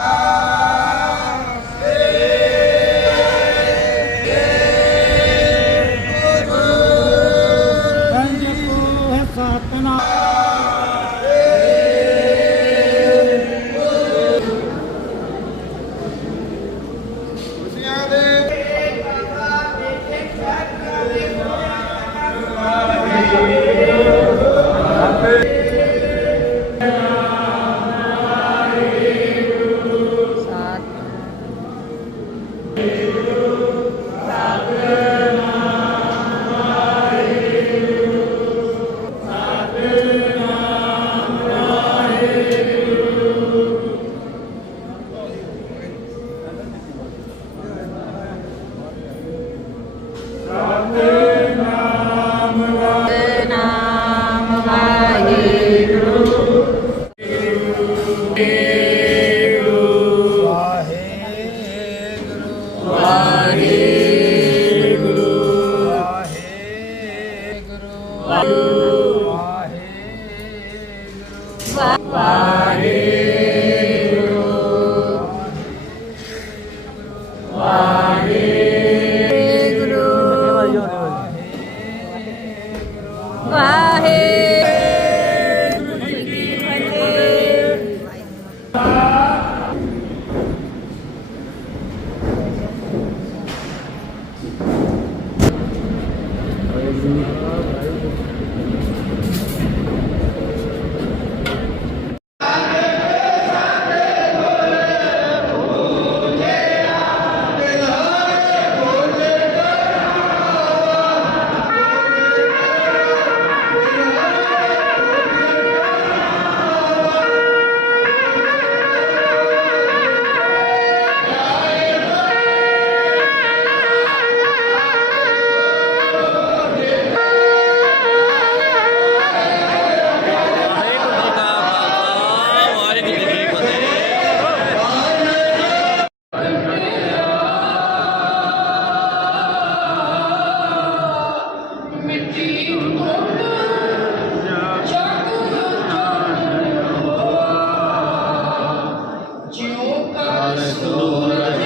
Oh! Bye. Спасибо. رسول